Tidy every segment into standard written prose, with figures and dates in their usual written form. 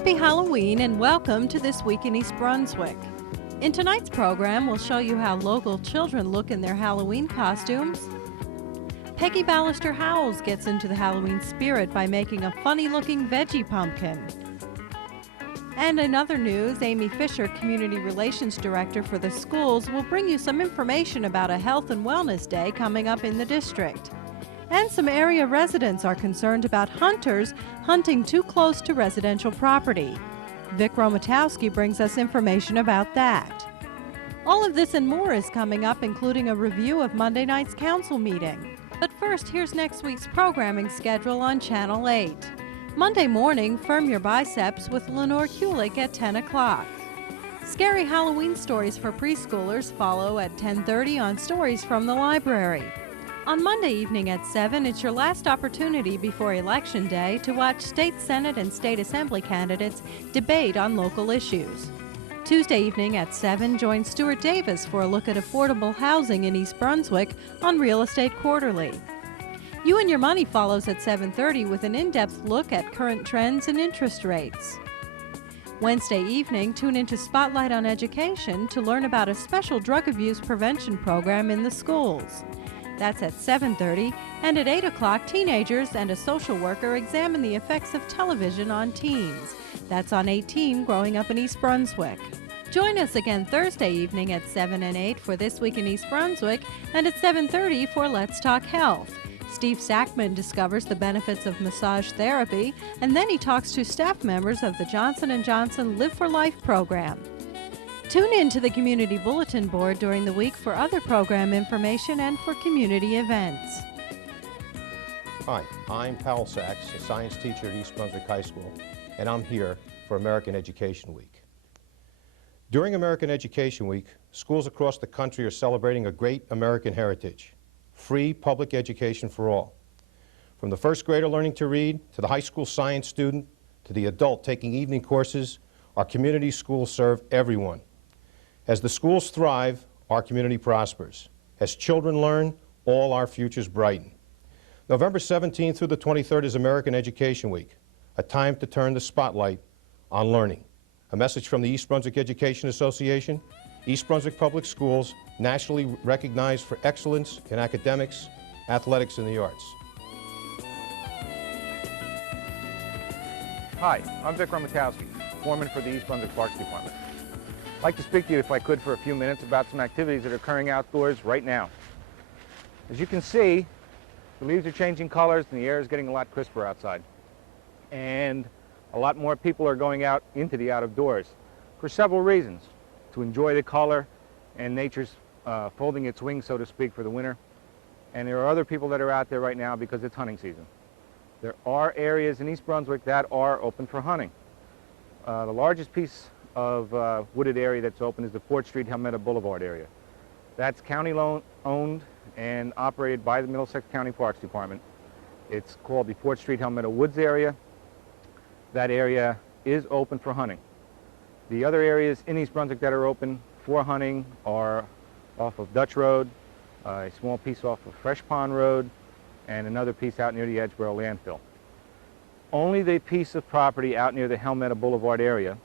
Happy Halloween and welcome to This Week in East Brunswick. In tonight's program, we'll show you how local children look in their Halloween costumes. Peggy Ballister Howells gets into the Halloween spirit by making a funny-looking veggie pumpkin. And in other news, Amy Fisher, Community Relations Director for the schools, will bring you some information about a Health and Wellness Day coming up in the district. And some area residents are concerned about hunters hunting too close to residential property. Vic Romatowski brings us information about that. All of this and more is coming up, including a review of Monday night's council meeting. But first, here's next week's programming schedule on Channel 8. Monday morning, Firm Your Biceps with Lenore Kulik at 10 o'clock. Scary Halloween stories for preschoolers follow at 10:30 on Stories from the Library. On Monday evening at 7, it's your last opportunity before Election Day to watch State Senate and State Assembly candidates debate on local issues. Tuesday evening at 7, join Stuart Davis for a look at affordable housing in East Brunswick on Real Estate Quarterly. You and Your Money follows at 7:30 with an in-depth look at current trends and interest rates. Wednesday evening, tune into Spotlight on Education to learn about a special drug abuse prevention program in the schools. That's at 7:30, and at 8 o'clock, teenagers and a social worker examine the effects of television on teens. That's on 18, Growing Up in East Brunswick. Join us again Thursday evening at 7 and 8 for This Week in East Brunswick, and at 7:30 for Let's Talk Health. Steve Sackman discovers the benefits of massage therapy, and then he talks to staff members of the Johnson & Johnson Live for Life program. Tune in to the Community Bulletin Board during the week for other program information and for community events. Hi, I'm Powell Sachs, a science teacher at East Brunswick High School, and I'm here for American Education Week. During American Education Week, schools across the country are celebrating a great American heritage, free public education for all. From the first grader learning to read, to the high school science student, to the adult taking evening courses, our community schools serve everyone. As the schools thrive, our community prospers. As children learn, all our futures brighten. November 17th through the 23rd is American Education Week, a time to turn the spotlight on learning. A message from the East Brunswick Education Association, East Brunswick Public Schools, nationally recognized for excellence in academics, athletics, and the arts. Hi, I'm Vic Romatowski, foreman for the East Brunswick Parks Department. I'd like to speak to you, if I could, for a few minutes about some activities that are occurring outdoors right now. As you can see, the leaves are changing colors and the air is getting a lot crisper outside. And a lot more people are going out into the outdoors for several reasons. To enjoy the color and nature's folding its wings, so to speak, for the winter. And there are other people that are out there right now because it's hunting season. There are areas in East Brunswick that are open for hunting. The largest piece of wooded area that's open is the Fort Street Helmetta Boulevard area. That's county owned and operated by the Middlesex County Parks Department. It's called the Fort Street Helmetta Woods area. That area is open for hunting. The other areas in East Brunswick that are open for hunting are off of Dutch Road, a small piece off of Fresh Pond Road, and another piece out near the Edgeboro landfill. Only the piece of property out near the Helmetta Boulevard area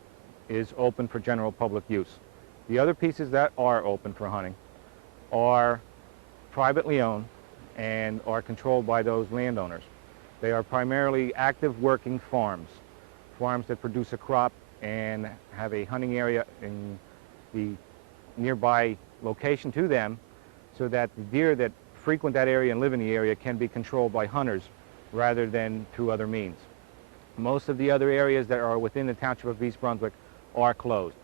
is open for general public use. The other pieces that are open for hunting are privately owned and are controlled by those landowners. They are primarily active working farms, farms that produce a crop and have a hunting area in the nearby location to them so that the deer that frequent that area and live in the area can be controlled by hunters rather than through other means. Most of the other areas that are within the township of East Brunswick are closed.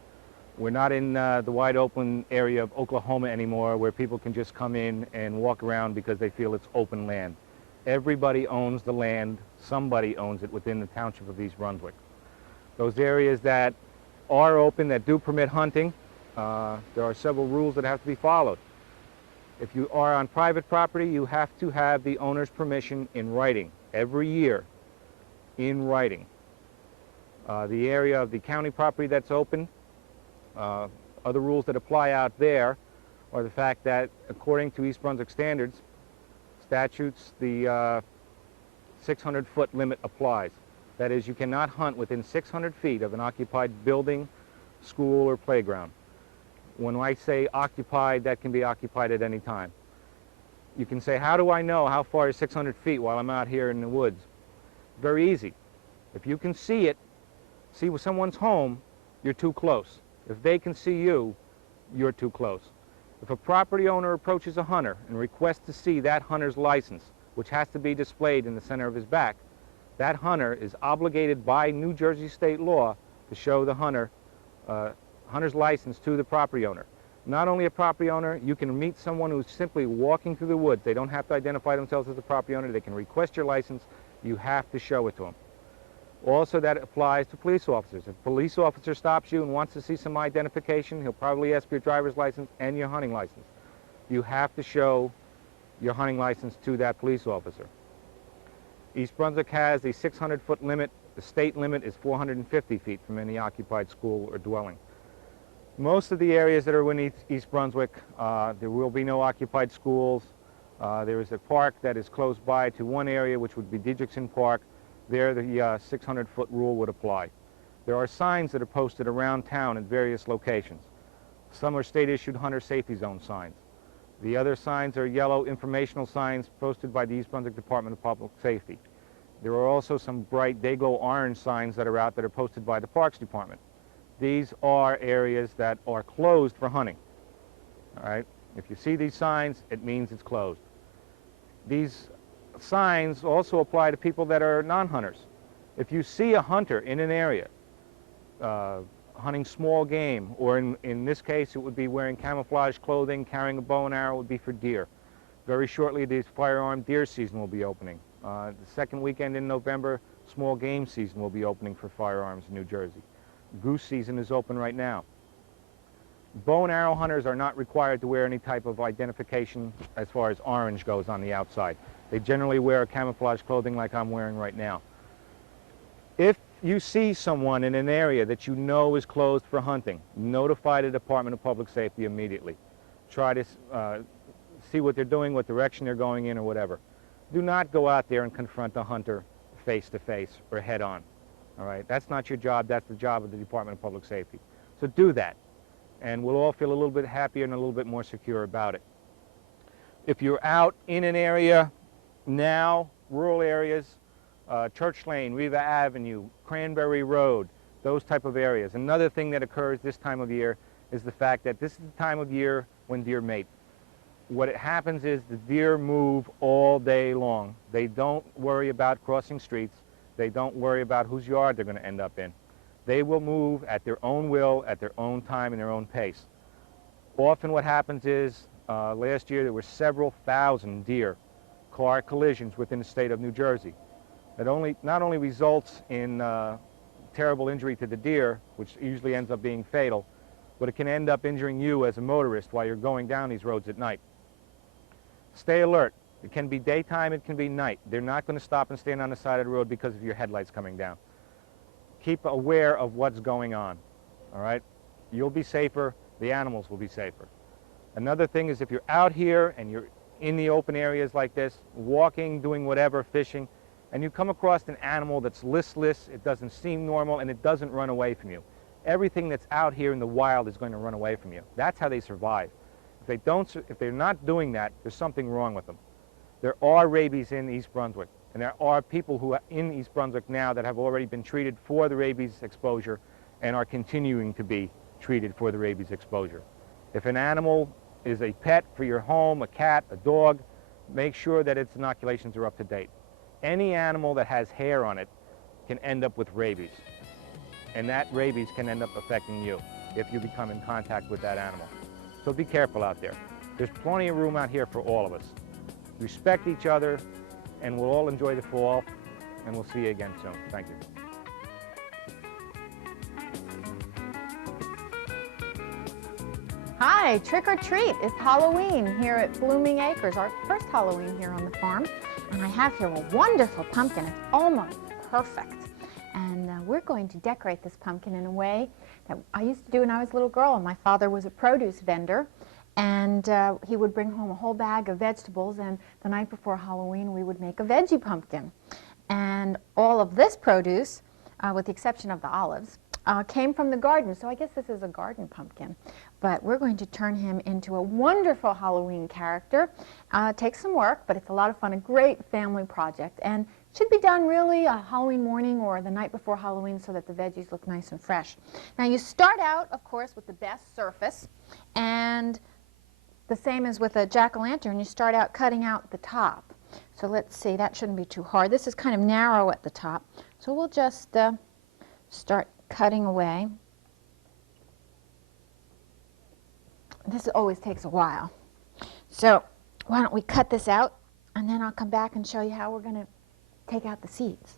We're not in the wide open area of Oklahoma anymore where people can just come in and walk around because they feel it's open land. Everybody owns the land, somebody owns it within the township of East Brunswick. Those areas that are open, that do permit hunting, there are several rules that have to be followed. If you are on private property, you have to have the owner's permission in writing, every year, in writing. The area of the county property that's open, other rules that apply out there are the fact that according to East Brunswick statutes, the 600-foot limit applies. That is, you cannot hunt within 600 feet of an occupied building, school, or playground. When I say occupied, that can be occupied at any time. You can say, how do I know how far is 600 feet while I'm out here in the woods? Very easy. If you can see it, see someone's home, you're too close. If they can see you, you're too close. If a property owner approaches a hunter and requests to see that hunter's license, which has to be displayed in the center of his back, that hunter is obligated by New Jersey state law to show the hunter's license to the property owner. Not only a property owner, you can meet someone who's simply walking through the woods. They don't have to identify themselves as the property owner. They can request your license. You have to show it to them. Also, that applies to police officers. If a police officer stops you and wants to see some identification, he'll probably ask for your driver's license and your hunting license. You have to show your hunting license to that police officer. East Brunswick has a 600-foot limit. The state limit is 450 feet from any occupied school or dwelling. Most of the areas that are in East Brunswick, there will be no occupied schools. There is a park that is close by to one area, which would be Didrikson Park. There, the 600-foot rule would apply. There are signs that are posted around town at various locations. Some are state-issued hunter safety zone signs. The other signs are yellow informational signs posted by the East Brunswick Department of Public Safety. There are also some bright day-glow orange signs that are out that are posted by the Parks Department. These are areas that are closed for hunting. All right? If you see these signs, it means it's closed. These signs also apply to people that are non-hunters. If you see a hunter in an area hunting small game, or in this case it would be wearing camouflage clothing, carrying a bow and arrow, would be for deer. Very shortly the firearm deer season will be opening. The second weekend in November, small game season will be opening for firearms in New Jersey. Goose season is open right now. Bow and arrow hunters are not required to wear any type of identification as far as orange goes on the outside. They generally wear camouflage clothing like I'm wearing right now. If you see someone in an area that you know is closed for hunting, notify the Department of Public Safety immediately. Try to see what they're doing, what direction they're going in, or whatever. Do not go out there and confront a hunter face to face or head on. All right? That's not your job. That's the job of the Department of Public Safety. So do that, and we'll all feel a little bit happier and a little bit more secure about it. If you're out in an area now, rural areas, Church Lane, Riva Avenue, Cranberry Road, those type of areas. Another thing that occurs this time of year is the fact that this is the time of year when deer mate. What happens is the deer move all day long. They don't worry about crossing streets. They don't worry about whose yard they're going to end up in. They will move at their own will, at their own time, and their own pace. Often what happens is, last year there were several thousand deer car collisions within the state of New Jersey. That not only results in terrible injury to the deer, which usually ends up being fatal, but it can end up injuring you as a motorist while you're going down these roads at night. Stay alert. It can be daytime, it can be night. They're not going to stop and stand on the side of the road because of your headlights coming down. Keep aware of what's going on, all right? You'll be safer, the animals will be safer. Another thing is if you're out here and you're in the open areas like this, walking, doing whatever, fishing, and you come across an animal that's listless, it doesn't seem normal, and it doesn't run away from you. Everything that's out here in the wild is going to run away from you. That's how they survive. If they're not doing that, there's something wrong with them. There are rabies in East Brunswick, and there are people who are in East Brunswick now that have already been treated for the rabies exposure and are continuing to be treated for the rabies exposure. If an animal is a pet for your home, a cat, a dog, make sure that its inoculations are up to date. Any animal that has hair on it can end up with rabies, and that rabies can end up affecting you if you become in contact with that animal. So be careful out there. There's plenty of room out here for all of us. Respect each other, and we'll all enjoy the fall, and we'll see you again soon. Thank you. Hi, trick or treat. It's Halloween here at Blooming Acres, our first Halloween here on the farm. And I have here a wonderful pumpkin. It's almost perfect. And we're going to decorate this pumpkin in a way that I used to do when I was a little girl. And my father was a produce vendor, and he would bring home a whole bag of vegetables, and the night before Halloween we would make a veggie pumpkin. And all of this produce, with the exception of the olives, came from the garden. So I guess this is a garden pumpkin. But we're going to turn him into a wonderful Halloween character. Takes some work, but it's a lot of fun, a great family project. And should be done really Halloween morning or the night before Halloween so that the veggies look nice and fresh. Now you start out, of course, with the best surface. And the same as with a jack-o'-lantern, you start out cutting out the top. So let's see, that shouldn't be too hard. This is kind of narrow at the top. So we'll just start cutting away. This always takes a while. So why don't we cut this out, and then I'll come back and show you how we're going to take out the seeds.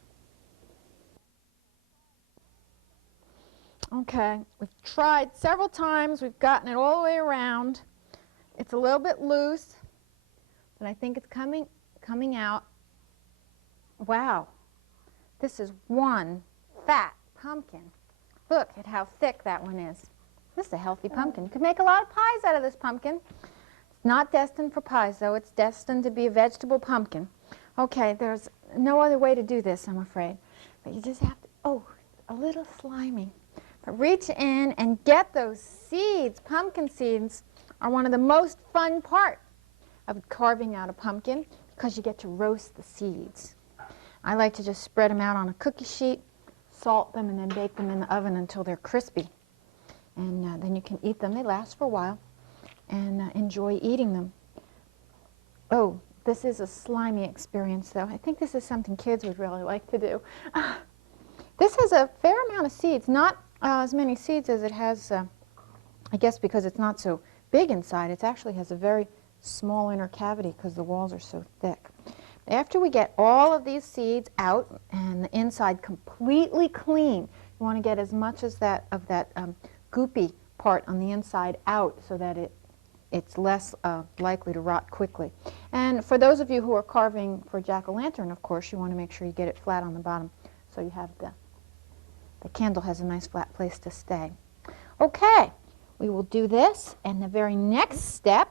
Okay, we've tried several times. We've gotten it all the way around. It's a little bit loose, but I think it's coming out. Wow, this is one fat pumpkin. Look at how thick that one is. This is a healthy pumpkin. You could make a lot of pies out of this pumpkin. It's not destined for pies, though. It's destined to be a vegetable pumpkin. Okay, there's no other way to do this, I'm afraid. But you just have to, oh, a little slimy. But reach in and get those seeds. Pumpkin seeds are one of the most fun part of carving out a pumpkin because you get to roast the seeds. I like to just spread them out on a cookie sheet, salt them, and then bake them in the oven until they're crispy. And then you can eat them. They last for a while, and enjoy eating them. Oh, this is a slimy experience, though. I think this is something kids would really like to do. This has a fair amount of seeds, not as many seeds as it has, I guess because it's not so big inside. It actually has a very small inner cavity because the walls are so thick. After we get all of these seeds out and the inside completely clean, you want to get as much as that of that goopy part on the inside out so that it's less likely to rot quickly. And for those of you who are carving for jack-o'-lantern, of course, you want to make sure you get it flat on the bottom so you have the candle has a nice flat place to stay. Okay, we will do this, and the very next step,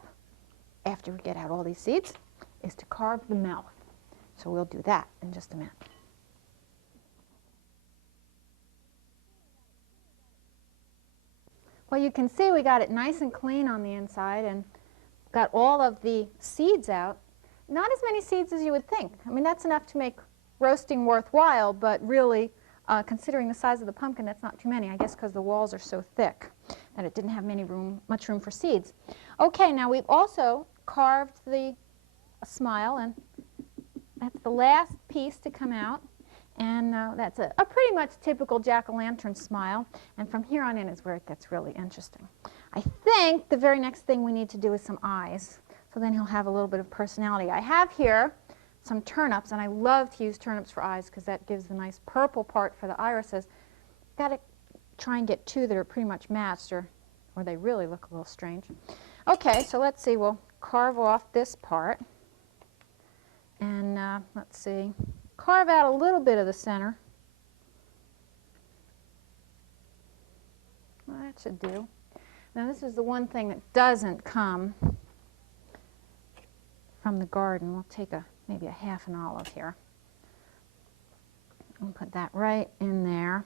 after we get out all these seeds, is to carve the mouth. So we'll do that in just a minute. Well, you can see we got it nice and clean on the inside and got all of the seeds out. Not as many seeds as you would think. I mean, that's enough to make roasting worthwhile, but really, considering the size of the pumpkin, that's not too many, I guess because the walls are so thick that it didn't have much room for seeds. Okay, now we've also carved the smile, and that's the last piece to come out. And that's a pretty much typical jack-o'-lantern smile. And from here on in is where it gets really interesting. I think the very next thing we need to do is some eyes. So then he'll have a little bit of personality. I have here some turnips, and I love to use turnips for eyes because that gives the nice purple part for the irises. Got to try and get two that are pretty much matched, or they really look a little strange. Okay, so let's see. We'll carve off this part. And let's see. Carve out a little bit of the center. Well, that should do. Now this is the one thing that doesn't come from the garden. We'll take maybe a half an olive here. We'll put that right in there.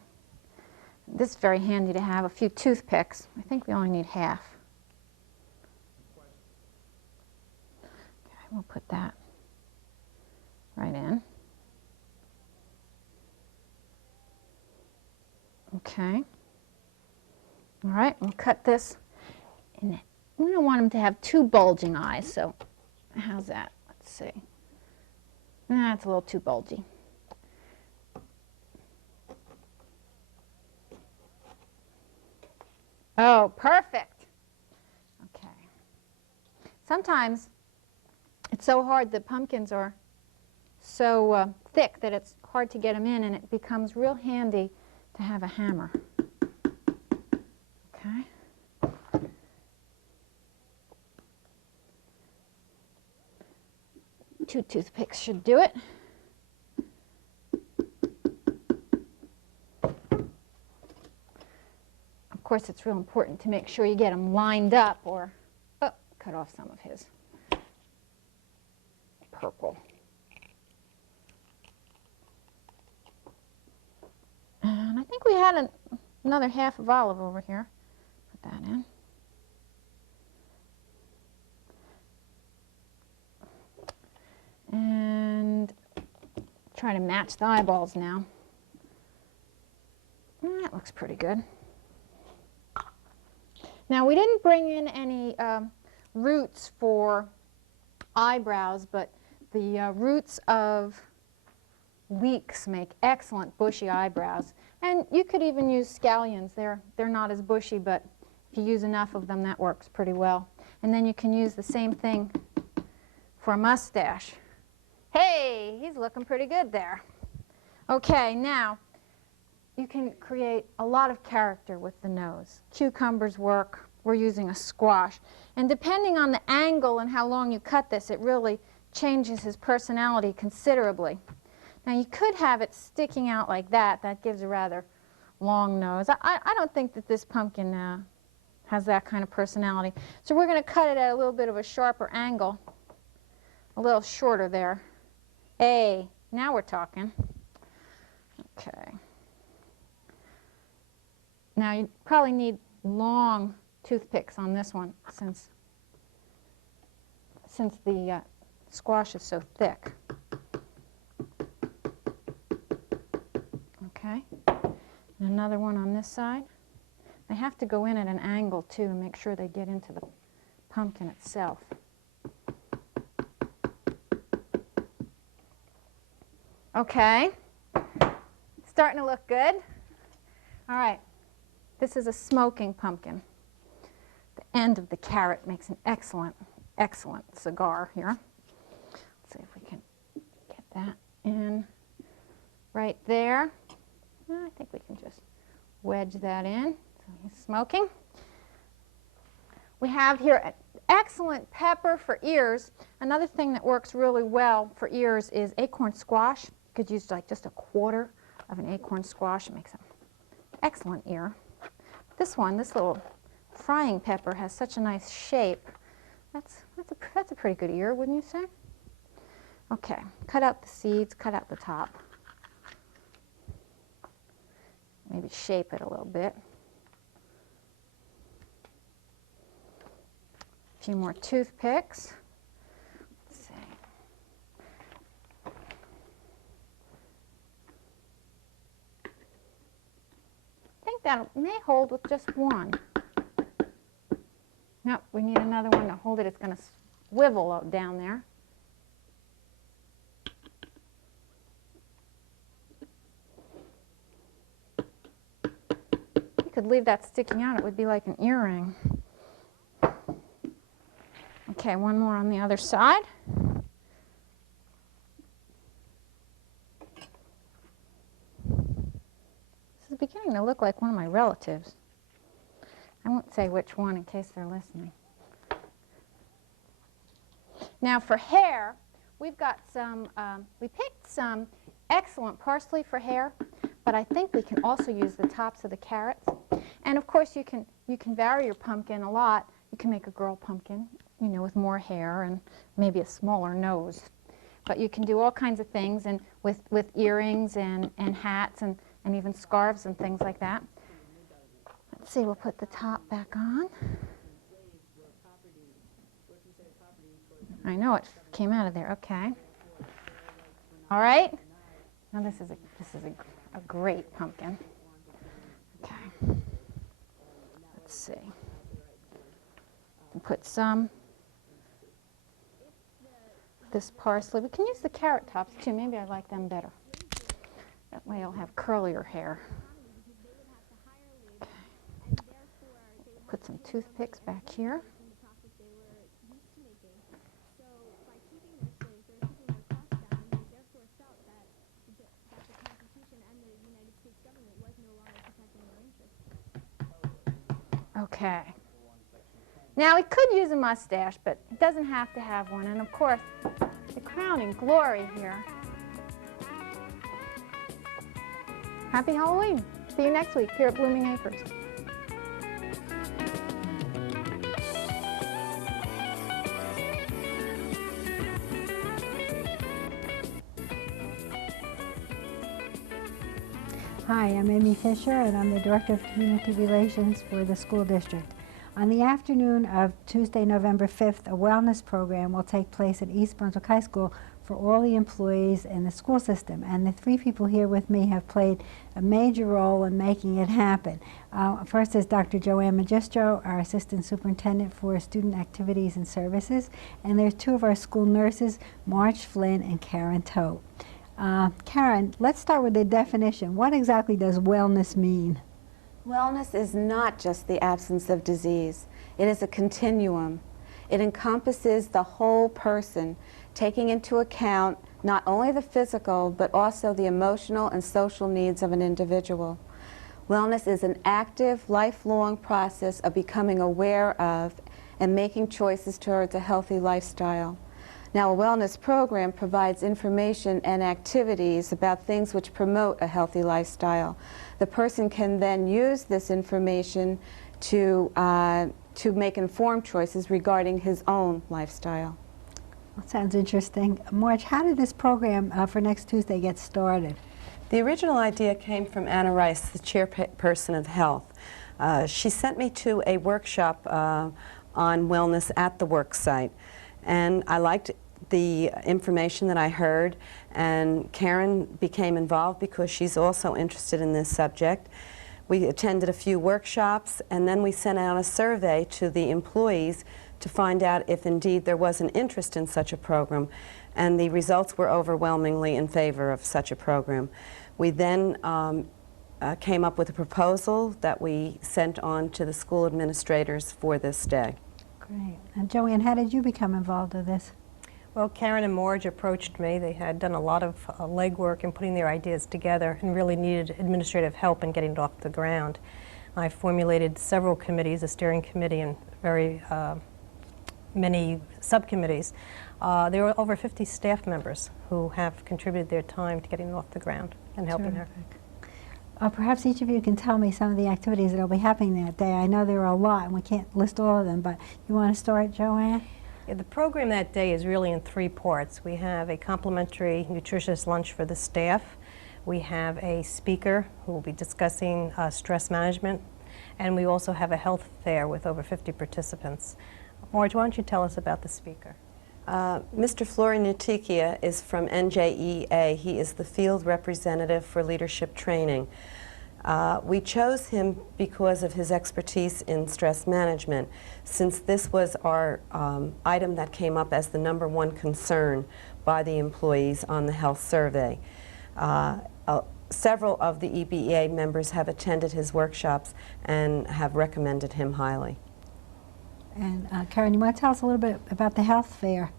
This is very handy to have a few toothpicks. I think we only need half. Okay, we'll put that right in. Okay. All right, we'll cut this. And we don't want him to have too bulging eyes, so how's that? Let's see. It's a little too bulgy. Oh, perfect. Okay. Sometimes it's so hard, the pumpkins are so thick that it's hard to get them in, and it becomes real handy to have a hammer. Okay. Two toothpicks should do it. Of course, it's real important to make sure you get them lined up, or cut off some of his purple. we had another half of olive over here. Put that in. And try to match the eyeballs now. That looks pretty good. Now we didn't bring in any roots for eyebrows, but the roots of leeks make excellent bushy eyebrows. And you could even use scallions. They're not as bushy, but if you use enough of them, that works pretty well. And then you can use the same thing for a mustache. Hey, he's looking pretty good there. Okay, now you can create a lot of character with the nose. Cucumbers work. We're using a squash. And depending on the angle and how long you cut this, it really changes his personality considerably. Now you could have it sticking out like that. That gives a rather long nose. I don't think that this pumpkin has that kind of personality. So we're going to cut it at a little bit of a sharper angle, a little shorter there. Hey, now we're talking. Okay. Now you probably need long toothpicks on this one since the squash is so thick. Okay, and another one on this side. They have to go in at an angle too and make sure they get into the pumpkin itself. Okay, starting to look good. All right, this is a smoking pumpkin. The end of the carrot makes an excellent, excellent cigar here. Let's see if we can get that in right there. I think we can just wedge that in. So he's smoking. We have here an excellent pepper for ears. Another thing that works really well for ears is acorn squash. You could use like just a quarter of an acorn squash. It makes an excellent ear. This one, this little frying pepper, has such a nice shape. That's a pretty good ear, wouldn't you say? Okay, cut out the seeds, cut out the top. Maybe shape it a little bit. A few more toothpicks. Let's see. I think that may hold with just one. Nope, we need another one to hold it. It's going to swivel down there. You could leave that sticking out. It would be like an earring. Okay, one more on the other side. This is beginning to look like one of my relatives. I won't say which one in case they're listening. Now for hair, we've got some, we picked some excellent parsley for hair, but I think we can also use the tops of the carrots. And of course you can vary your pumpkin a lot. You can make a girl pumpkin, you know, with more hair and maybe a smaller nose. But you can do all kinds of things, and with earrings and hats and even scarves and things like that. Let's see, we'll put the top back on. I know it came out of there. Okay. All right. Now this is a great pumpkin. Okay. Let's see. Put some of this parsley. We can use the carrot tops too. Maybe I like them better. That way I'll have curlier hair. Okay. Put some toothpicks back here. Okay. Now, we could use a mustache, but it doesn't have to have one. And of course, the crowning glory here. Happy Halloween. See you next week here at Blooming Acres. Hi, I'm Amy Fisher, and I'm the Director of Community Relations for the school district. On the afternoon of Tuesday, November 5th, a wellness program will take place at East Brunswick High School for all the employees in the school system. And the three people here with me have played a major role in making it happen. First is Dr. Joanne Magistro, our Assistant Superintendent for Student Activities and Services. And there's two of our school nurses, Marge Flynn and Karen Tote. Karen, let's start with the definition. What exactly does wellness mean? Wellness is not just the absence of disease. It is a continuum. It encompasses the whole person, taking into account not only the physical, but also the emotional and social needs of an individual. Wellness is an active, lifelong process of becoming aware of and making choices towards a healthy lifestyle. Now, a wellness program provides information and activities about things which promote a healthy lifestyle. The person can then use this information to make informed choices regarding his own lifestyle. That sounds interesting. Marge, how did this program for next Tuesday get started? The original idea came from Anna Rice, the chairperson of health. She sent me to a workshop on wellness at the work site, and I liked the information that I heard, and Karen became involved because she's also interested in this subject. We attended a few workshops, and then we sent out a survey to the employees to find out if indeed there was an interest in such a program, and the results were overwhelmingly in favor of such a program. We then came up with a proposal that we sent on to the school administrators for this day. Great. And Joanne, how did you become involved with this? Well, Karen and Marge approached me. They had done a lot of legwork in putting their ideas together and really needed administrative help in getting it off the ground. I formulated several committees, a steering committee and very many subcommittees. There were over 50 staff members who have contributed their time to getting it off the ground and helping her. Perhaps each of you can tell me some of the activities that will be happening that day. I know there are a lot and we can't list all of them, but you want to start, Joanne? Yeah, the program that day is really in three parts. We have a complimentary nutritious lunch for the staff. We have a speaker who will be discussing stress management. And we also have a health fair with over 50 participants. Marge, why don't you tell us about the speaker? Mr. Flory Natikia is from NJEA. He is the field representative for leadership training. We chose him because of his expertise in stress management, since this was our item that came up as the #1 concern by the employees on the health survey. Several of the EBEA members have attended his workshops and have recommended him highly. And Karen, you want to tell us a little bit about the health fair?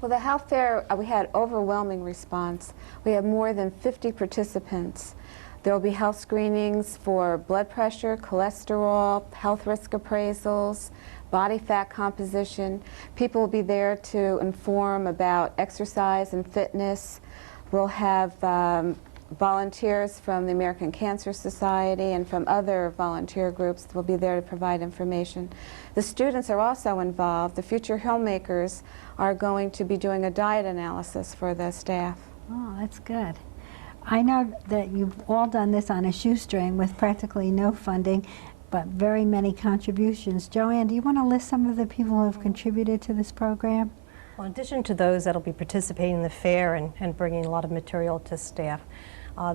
Well, the health fair, we had overwhelming response. We had more than 50 participants. There will be health screenings for blood pressure, cholesterol, health risk appraisals, body fat composition. People will be there to inform about exercise and fitness. We'll have volunteers from the American Cancer Society and from other volunteer groups that will be there to provide information. The students are also involved. The future homemakers are going to be doing a diet analysis for the staff. Oh, that's good. I know that you've all done this on a shoestring with practically no funding, but very many contributions. Joanne, do you want to list some of the people who have contributed to this program? Well, in addition to those that will be participating in the fair and bringing a lot of material to staff,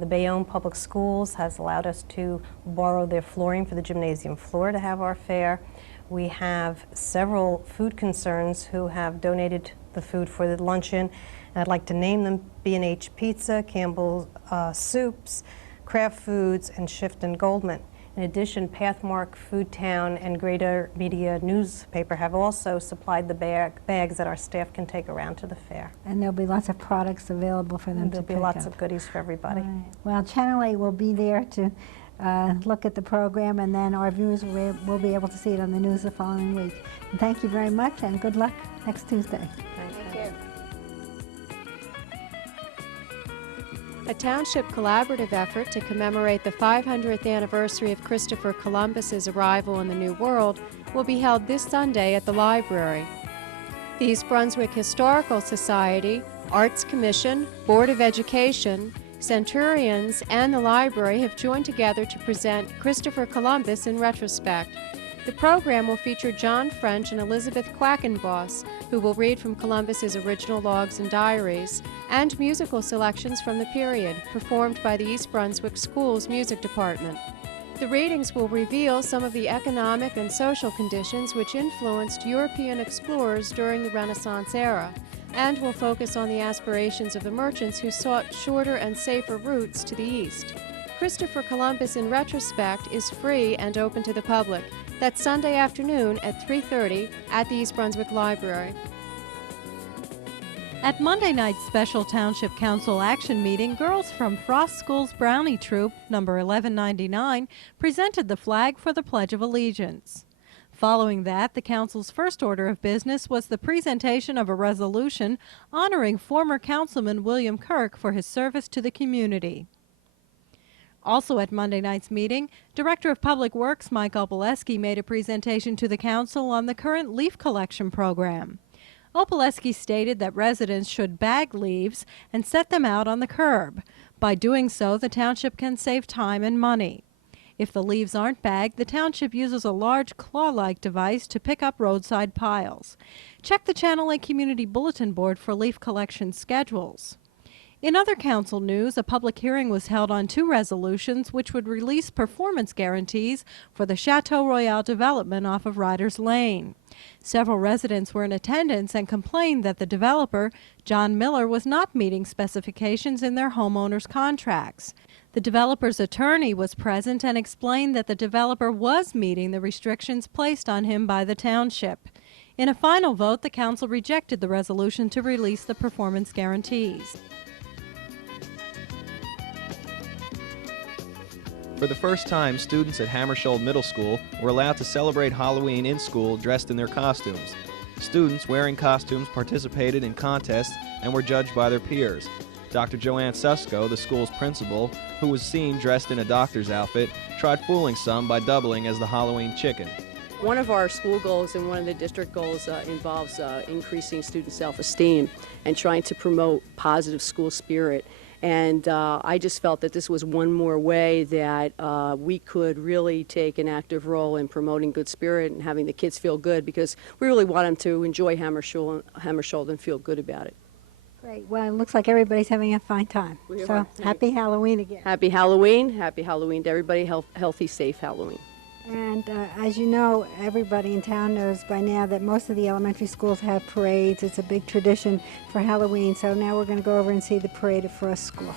the Bayonne Public Schools has allowed us to borrow their flooring for the gymnasium floor to have our fair. We have several food concerns who have donated the food for the luncheon. And I'd like to name them: B&H Pizza, Campbell's Soups, Kraft Foods, and Shift and Goldman. In addition, Pathmark, Foodtown, and Greater Media newspaper have also supplied the bags that our staff can take around to the fair. And there'll be lots of products available for them to pick up. There'll be lots of goodies for everybody. Right. Well, Channel 8 will be there to look at the program, and then our viewers will be able to see it on the news the following week. And thank you very much, and good luck next Tuesday. Thank you. A township collaborative effort to commemorate the 500th anniversary of Christopher Columbus's arrival in the New World will be held this Sunday at the library. The East Brunswick Historical Society, Arts Commission, Board of Education, Centurions and the library have joined together to present Christopher Columbus in retrospect. The program will feature John French and Elizabeth Quackenboss, who will read from Columbus's original logs and diaries, and musical selections from the period, performed by the East Brunswick Schools Music Department. The readings will reveal some of the economic and social conditions which influenced European explorers during the Renaissance era, and will focus on the aspirations of the merchants who sought shorter and safer routes to the east. Christopher Columbus in retrospect is free and open to the public. That's Sunday afternoon at 3:30 at the East Brunswick Library. At Monday night's special Township Council action meeting, girls from Frost School's Brownie Troop, number 1199, presented the flag for the Pledge of Allegiance. Following that, the Council's first order of business was the presentation of a resolution honoring former Councilman William Kirk for his service to the community. Also at Monday night's meeting, Director of Public Works Mike Opaleski made a presentation to the Council on the current leaf collection program. Opaleski stated that residents should bag leaves and set them out on the curb. By doing so, the Township can save time and money. If the leaves aren't bagged, the Township uses a large claw-like device to pick up roadside piles. Check the Channel 8 Community Bulletin Board for leaf collection schedules. In other council news, a public hearing was held on 2 resolutions which would release performance guarantees for the Chateau Royale development off of Riders Lane. Several residents were in attendance and complained that the developer, John Miller, was not meeting specifications in their homeowners' contracts. The developer's attorney was present and explained that the developer was meeting the restrictions placed on him by the township. In a final vote, the council rejected the resolution to release the performance guarantees. For the first time, students at Hammersholt Middle School were allowed to celebrate Halloween in school dressed in their costumes. Students wearing costumes participated in contests and were judged by their peers. Dr. Joanne Susko, the school's principal, who was seen dressed in a doctor's outfit, tried fooling some by doubling as the Halloween chicken. One of our school goals and one of the district goals involves increasing student self-esteem and trying to promote positive school spirit. And I just felt that this was one more way that we could really take an active role in promoting good spirit and having the kids feel good, because we really want them to enjoy Hammersholt and feel good about it. Great. Well, it looks like everybody's having a fine time. So happy Halloween again. Happy Halloween. Happy Halloween to everybody. Healthy, safe Halloween. And as you know, everybody in town knows by now that most of the elementary schools have parades. It's a big tradition for Halloween. So now we're going to go over and see the parade at Frost School.